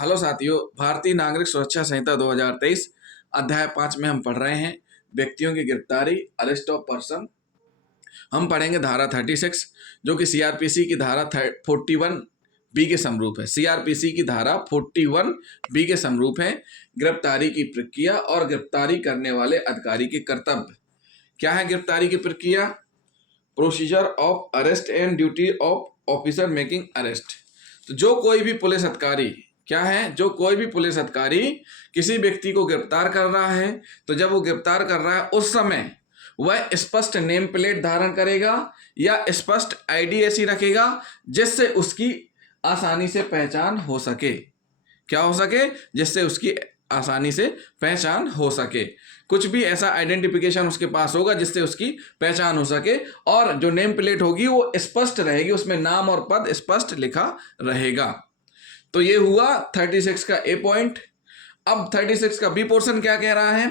Hello साथियों, भारतीय नागरिक सुरक्षा संहिता 2023 अध्याय 5 में हम पढ़ रहे हैं व्यक्तियों की गिरफ्तारी, अरेस्ट ऑफ पर्सन। हम पढ़ेंगे धारा 36 जो कि सीआरपीसी की धारा 41 बी के समरूप है। सीआरपीसी की धारा 41 बी के समरूप है। गिरफ्तारी की प्रक्रिया और गिरफ्तारी करने वाले अधिकारी के कर्तव्य। क्या है गिरफ्तारी की प्रक्रिया? Procedure of arrest and duty of officer making arrest. तो जो कोई भी पुलिस अधिकारी क्या है, जो कोई भी पुलिस अधिकारी किसी व्यक्ति को गिरफ्तार कर रहा है, तो जब वो गिरफ्तार कर रहा है उस समय वह स्पष्ट नेम प्लेट धारण करेगा या स्पष्ट आईडी ऐसी रखेगा जिससे उसकी आसानी से पहचान हो सके। क्या हो सके? जिससे उसकी आसानी से पहचान हो सके। कुछ भी ऐसा आइडेंटिफिकेशन उसके पास होगा जिससे उसकी पहचान हो सके, और जो नेम प्लेट होगी वो स्पष्ट रहेगी, उसमें नाम और पद स्पष्ट लिखा रहेगा। तो ये हुआ 36 का ए पॉइंट। अब 36 का बी पोर्शन क्या कह रहा है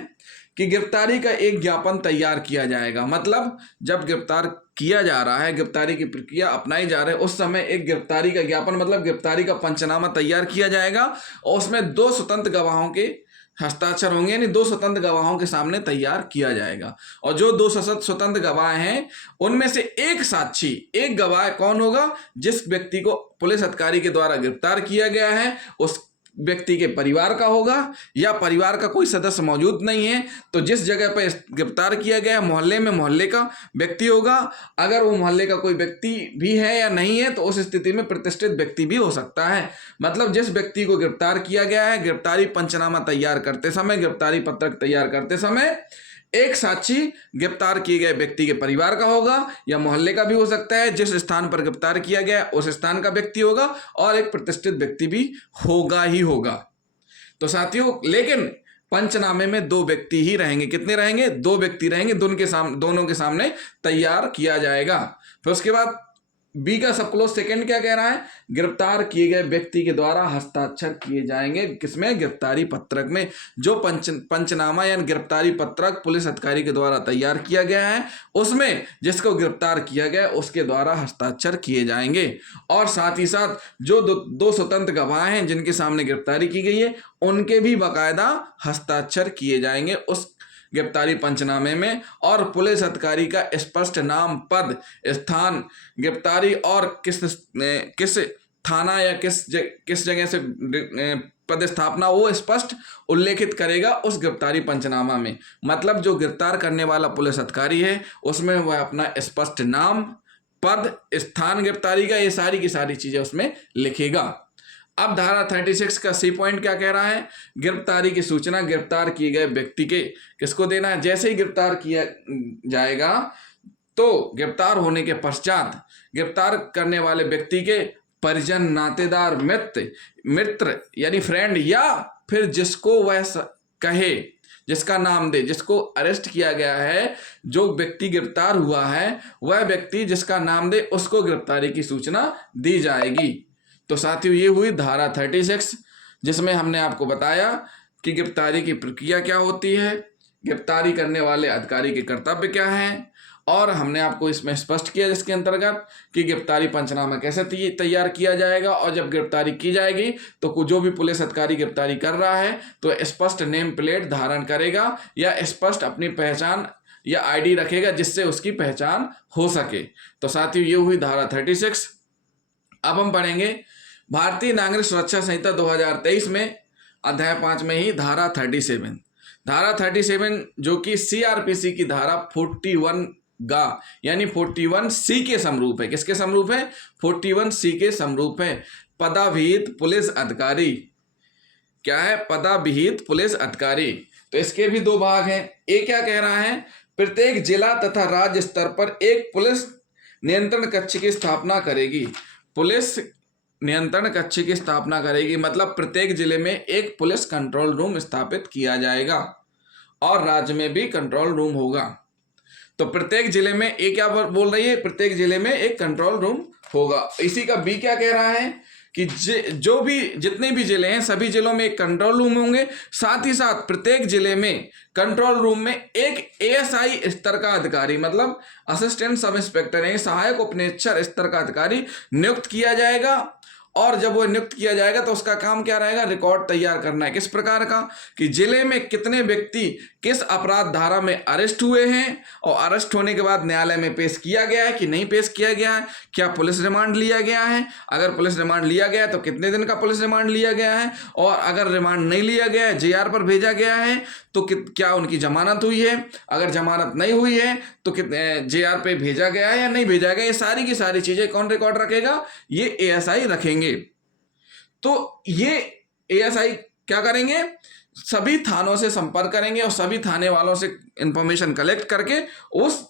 कि गिरफ्तारी का एक ज्ञापन तैयार किया जाएगा। मतलब जब गिरफ्तार किया जा रहा है, गिरफ्तारी की प्रक्रिया अपनाई जा रही है, उस समय एक गिरफ्तारी का ज्ञापन मतलब गिरफ्तारी का पंचनामा तैयार किया जाएगा और उसमें दो स्वतंत्र गवाहों के हस्ताक्षर होंगे, यानी दो स्वतंत्र गवाहों के सामने तैयार किया जाएगा। और जो दो स्वतंत्र गवाह हैं उनमें से एक साक्षी, एक गवाह कौन होगा? जिस व्यक्ति को पुलिस अधिकारी के द्वारा गिरफ्तार किया गया है उस व्यक्ति के परिवार का होगा, या परिवार का कोई सदस्य मौजूद नहीं है तो जिस जगह पर गिरफ्तार किया गया मोहल्ले में मोहल्ले का व्यक्ति होगा। अगर वो मोहल्ले का कोई व्यक्ति भी है या नहीं है तो उस स्थिति में प्रतिष्ठित व्यक्ति भी हो सकता है। मतलब जिस व्यक्ति को गिरफ्तार किया गया है, गिरफ्तारी पंचनामा तैयार करते समय, गिरफ्तारी पत्रक तैयार करते समय एक साक्षी गिरफ्तार किए गए व्यक्ति के परिवार का होगा या मोहल्ले का भी हो सकता है, जिस स्थान पर गिरफ्तार किया गया उस स्थान का व्यक्ति होगा, और एक प्रतिष्ठित व्यक्ति भी होगा ही होगा। तो साथियों, लेकिन पंचनामे में दो व्यक्ति ही रहेंगे। कितने रहेंगे? दो व्यक्ति रहेंगे, दोनों के सामने तैयार किया जाएगा। फिर उसके बाद बी का सब क्लोज सेकंड क्या कह रहा है? गिरफ्तार किए गए व्यक्ति के द्वारा हस्ताक्षर किए जाएंगे। किसमें? गिरफ्तारी पत्रक में। जो पंचनामा या गिरफ्तारी पत्रक पुलिस अधिकारी के द्वारा तैयार किया गया है उसमें जिसको गिरफ्तार किया गया उसके द्वारा हस्ताक्षर किए जाएंगे। और साथ ही साथ जो दो स्वतंत्र गवाह हैं जिनके सामने गिरफ्तारी की गई है उनके भी बाकायदा हस्ताक्षर किए जाएंगे उस गिरफ्तारी पंचनामे में। और पुलिस अधिकारी का स्पष्ट नाम, पद, स्थान, गिरफ्तारी और किस थाना या किस जगह से पदस्थापना वो स्पष्ट उल्लेखित करेगा उस गिरफ्तारी पंचनामा में। मतलब जो गिरफ्तार करने वाला पुलिस अधिकारी है उसमें वह अपना स्पष्ट नाम, पद, स्थान गिरफ्तारी का, ये सारी की सारी चीजें उसमें लिखेगा। अब धारा 36 का सी पॉइंट क्या कह रहा है? गिरफ्तारी की सूचना गिरफ्तार किए गए व्यक्ति के किसको देना है? जैसे ही गिरफ्तार किया जाएगा तो गिरफ्तार होने के पश्चात गिरफ्तार करने वाले व्यक्ति के परिजन, नातेदार, मित्र यानी फ्रेंड, या फिर जिसको वह कहे, जिसका नाम दे, जिसको अरेस्ट किया गया है, जो व्यक्ति गिरफ्तार हुआ है वह व्यक्ति जिसका नाम दे उसको गिरफ्तारी की सूचना दी जाएगी। तो साथियों, ये हुई धारा 36 जिसमें हमने आपको बताया कि गिरफ्तारी की प्रक्रिया क्या होती है, गिरफ्तारी करने वाले अधिकारी के कर्तव्य क्या हैं, और हमने आपको इसमें स्पष्ट किया जिसके अंतर्गत कि गिरफ्तारी पंचनामा कैसे तैयार किया जाएगा। और जब गिरफ्तारी की जाएगी तो जो भी पुलिस अधिकारी गिरफ्तारी कर रहा है तो स्पष्ट नेम प्लेट धारण करेगा या स्पष्ट अपनी पहचान या आईडी रखेगा जिससे उसकी पहचान हो सके। तो साथियों, ये हुई धारा 36। अब हम पढ़ेंगे भारतीय नागरिक सुरक्षा संहिता 2023 में अध्याय 5 में ही धारा 37। धारा 37 जो कि सीआरपीसी की धारा 41 गा यानी 41 सी के समरूप है। किसके समरूप है? 41 सी के समरूप है। पदाभिहित पुलिस अधिकारी। क्या है? पदाभिहित पुलिस अधिकारी। तो इसके भी दो भाग हैं। एक क्या कह रहा है? प्रत्येक जिला तथा राज्य स्तर पर एक पुलिस नियंत्रण कक्ष की स्थापना करेगी। पुलिस नियंत्रण कक्ष की स्थापना करेगी मतलब प्रत्येक जिले में एक पुलिस कंट्रोल रूम स्थापित किया जाएगा और राज्य में भी कंट्रोल रूम होगा। तो प्रत्येक जिले में एक क्या बोल रही है? प्रत्येक जिले में एक कंट्रोल रूम होगा। इसी का बी क्या कह रहा है कि जितने भी जिले हैं सभी जिलों में एक कंट्रोल रूम होंगे। साथ ही साथ प्रत्येक जिले में कंट्रोल रूम में एक एएसआई स्तर का अधिकारी मतलब असिस्टेंट सब इंस्पेक्टर है, सहायक उपनिरीक्षक स्तर का अधिकारी नियुक्त किया जाएगा। और जब वो नियुक्त किया जाएगा तो उसका काम क्या रहेगा, रिकॉर्ड तैयार करना है। किस प्रकार का, कि जिले में कितने व्यक्ति किस अपराध धारा में अरेस्ट हुए हैं और अरेस्ट होने के बाद न्यायालय में पेश किया गया है कि नहीं पेश किया गया है, क्या पुलिस रिमांड लिया गया है, अगर पुलिस रिमांड लिया गया है तो कितने दिन का पुलिस रिमांड लिया गया है, और अगर रिमांड नहीं लिया गया है, जेआर पर भेजा गया है तो क्या उनकी जमानत हुई है, अगर जमानत नहीं हुई है तो कितने जेआर पे भेजा गया है या नहीं भेजा गया। ये सारी की सारी चीजें कौन रिकॉर्ड रखेगा, ये एएसआई रखेंगे। तो ये एएसआई क्या करेंगे, सभी थानों से संपर्क करेंगे और सभी थाने वालों से इंफॉर्मेशन कलेक्ट करके उस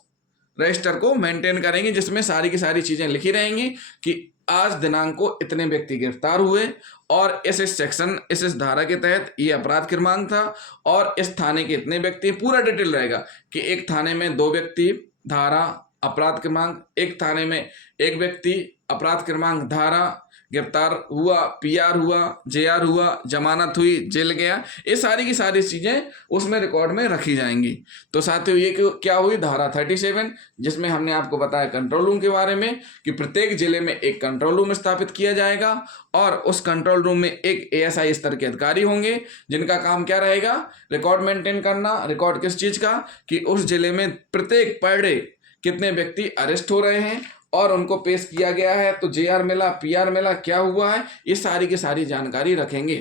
रजिस्टर को मेंटेन करेंगे, जिसमें सारी की सारी चीजें लिखी रहेंगी कि आज दिनांक को इतने व्यक्ति गिरफ्तार हुए और इस सेक्शन इस धारा के तहत ये अपराध क्रमांक था और इस थाने के इतने व्यक्ति, पूरा डिटेल रहेगा कि एक थाने में 2 व्यक्ति धारा अपराध क्रमांक, एक थाने में 1 व्यक्ति अपराध क्रमांक धारा, गिरफ्तार हुआ, पीआर हुआ, जेआर हुआ, जमानत हुई, जेल गया, ये सारी की सारी चीज़ें उसमें रिकॉर्ड में रखी जाएंगी। तो साथियों ये क्या हुई, धारा 37, जिसमें हमने आपको बताया कंट्रोल रूम के बारे में कि प्रत्येक जिले में एक कंट्रोल रूम स्थापित किया जाएगा और उस कंट्रोल रूम में एक एएसआई स्तर के अधिकारी होंगे जिनका काम क्या रहेगा, रिकॉर्ड मेंटेन करना। रिकॉर्ड किस चीज़ का, कि उस जिले में प्रत्येक पर डे कितने व्यक्ति अरेस्ट हो रहे हैं और उनको पेश किया गया है, तो जेआर मिला, पीआर मिला, क्या हुआ है, ये सारी की सारी जानकारी रखेंगे।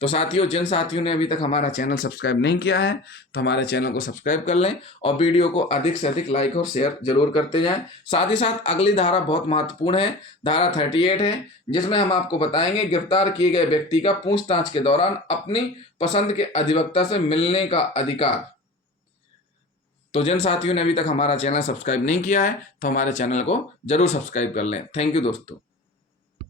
तो साथियों, जिन साथियों ने अभी तक हमारा चैनल सब्सक्राइब नहीं किया है तो हमारे चैनल को सब्सक्राइब कर लें और वीडियो को अधिक से अधिक लाइक और शेयर जरूर करते जाएं। साथ ही साथ अगली धारा बहुत महत्वपूर्ण है, धारा 38 है, जिसमें हम आपको बताएंगे गिरफ्तार किए गए व्यक्ति का पूछताछ के दौरान अपनी पसंद के अधिवक्ता से मिलने का अधिकार। तो जिन साथियों ने अभी तक हमारा चैनल सब्सक्राइब नहीं किया है तो हमारे चैनल को जरूर सब्सक्राइब कर लें। थैंक यू दोस्तों।